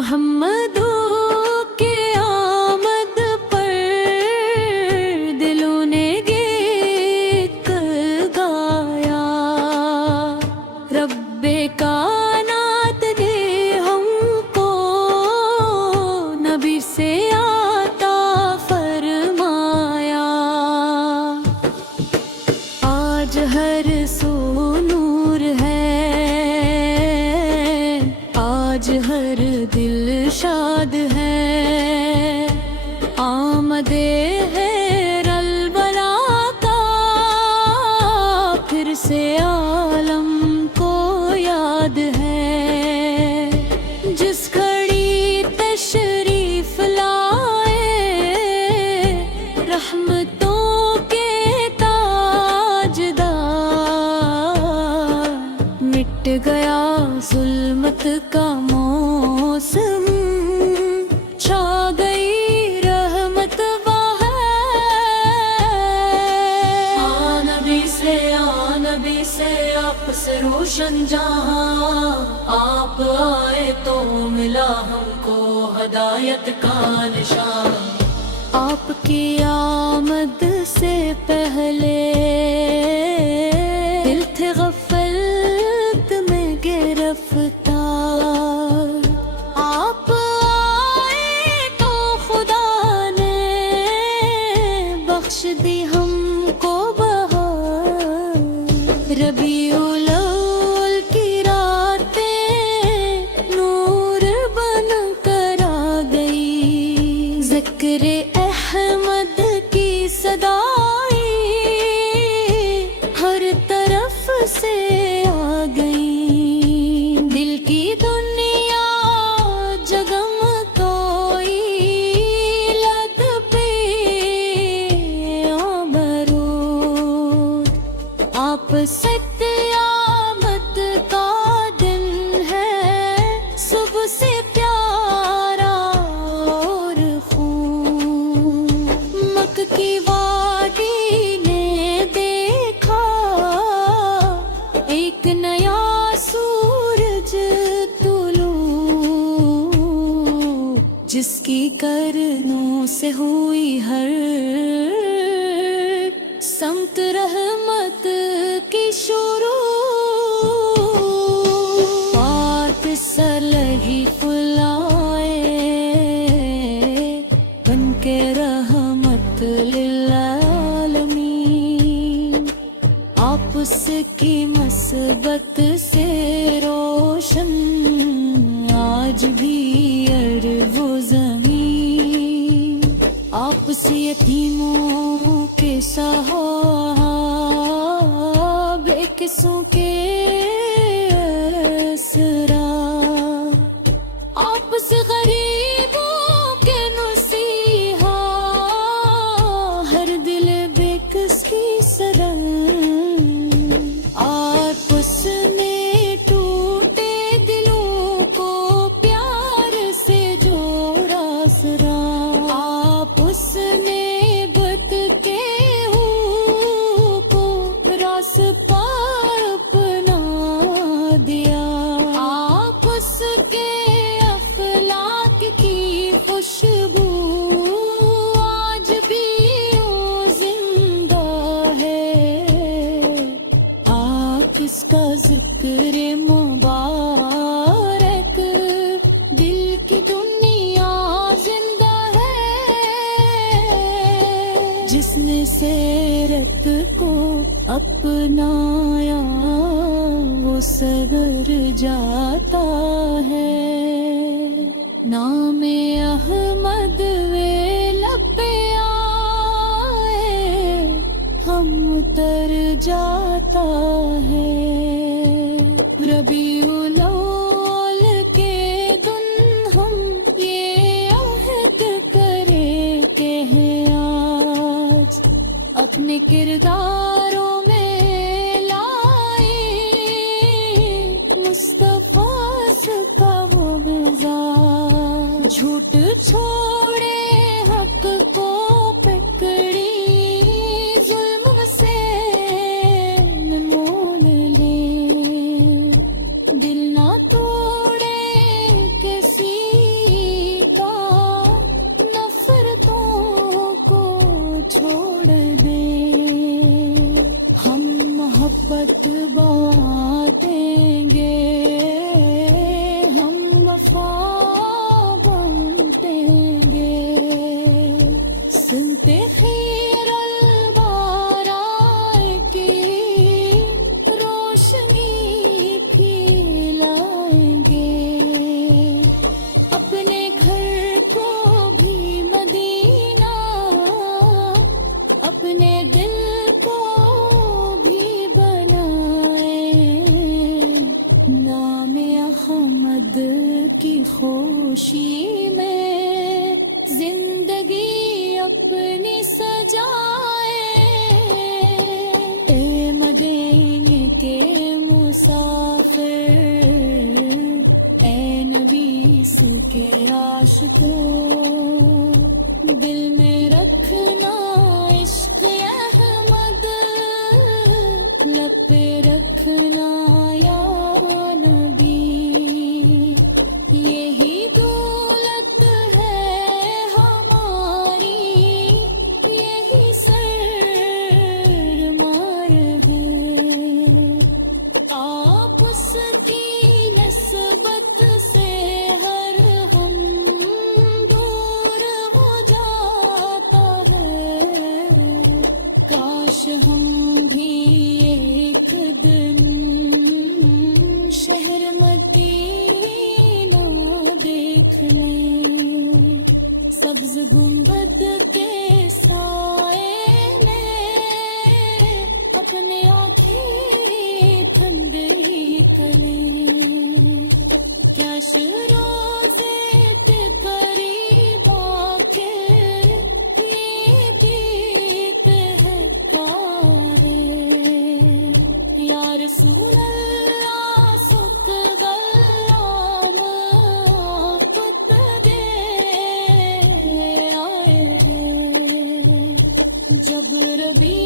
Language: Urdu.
محمدوں کے آمد پر دلوں نے گیت گایا، رب کائنات نے ہم کو نبی سے عطا فرمایا۔ آج ہر سو نور ہے، آج ہر دل شاد ہے، آمد خیر البلا کا پھر سے عالم کو یاد ہے۔ جس گھڑی تشریف لائے رحمتوں کے تاجدار، مٹ گیا ظلمت کا موسم، چھا گئی رحمت بہار۔ نبی سے آپ سے روشن جہاں، آپ آئے تو ملا ہم کو ہدایت کا نشان۔ آپ کی آمد سے پہلے دل تھے غفلت میں گرفتار، آپ آئے تو خدا نے بخش دی ہم کو بہار۔ ربیع الاول کی راتیں نور بن کر آ گئی، ذکر احمد کی صدائی ہر طرف سے آ گئی، دل کی دنیا جگمگائی، لد پہ آمرود۔ آپ ست آمد کا دن ہے، صبح سے پیارا اور خون، مکہ کی وادی نے دیکھا ایک نیا سورج طلوع، جس کی کرنوں سے ہوئی ہر سمت رحمت کی شروع۔ پاک صلیحی پلائے بن کے رحمت للعالمین، آپس کی مثبت سے روشن آج بھی ارض و زمین، آپس یتیموں کے صحاب، قصوں کے اسرا، آپس غریبوں کے نصیحہ، ہر دل بے کس کی سرن، آپس میں ٹوٹے دلوں کو پیار سے جوڑا سرا، آپس نے بت کے کو راس پار اپنا دیا، آپس کے اخلاق کی خوشبو آج بھی زندہ ہے، اس کا ذکر مبارک دل کی دنیا زندہ ہے، جس نے سیرت کو اپنایا وہ صبر جاتا ہے، نام احمد وے لب پہ آئے ہم اتر جاتا ہے۔ ربیع الاول کے دن ہم یہ عہد کرے کہ ہیں آج اپنے کرداروں میں لائے مصطفیٰ کا وہ مزاج، جھوٹ چھوڑے حق کو پکڑی، ظلم سے مول لے، دل نہ توڑے کسی احمد کی خوشی میں زندگی اپنی سجائے، اے مدینے کے مسافر، اے نبی کے عاشقوں، دل میں رکھنا عشق احمد، لب پہ رکھنا یا نبی، یہی دولت ہے ہماری، یہی سرمایہ ہے، آپ اس کی نسبت سے ہر ہم دور ہو جاتا ہے، کاش ہم بھی ایک دن شہر مدینہ دیکھ لیں، سبز گنبد کے سائے میں اپنے آنکھیں ٹھنڈے ہی کریں، کیا شروزے کے قریب آ کے یہ دیت ہے پارے، یا رسول اللہ ست غلام آفت دے آئے ہیں، جب ربی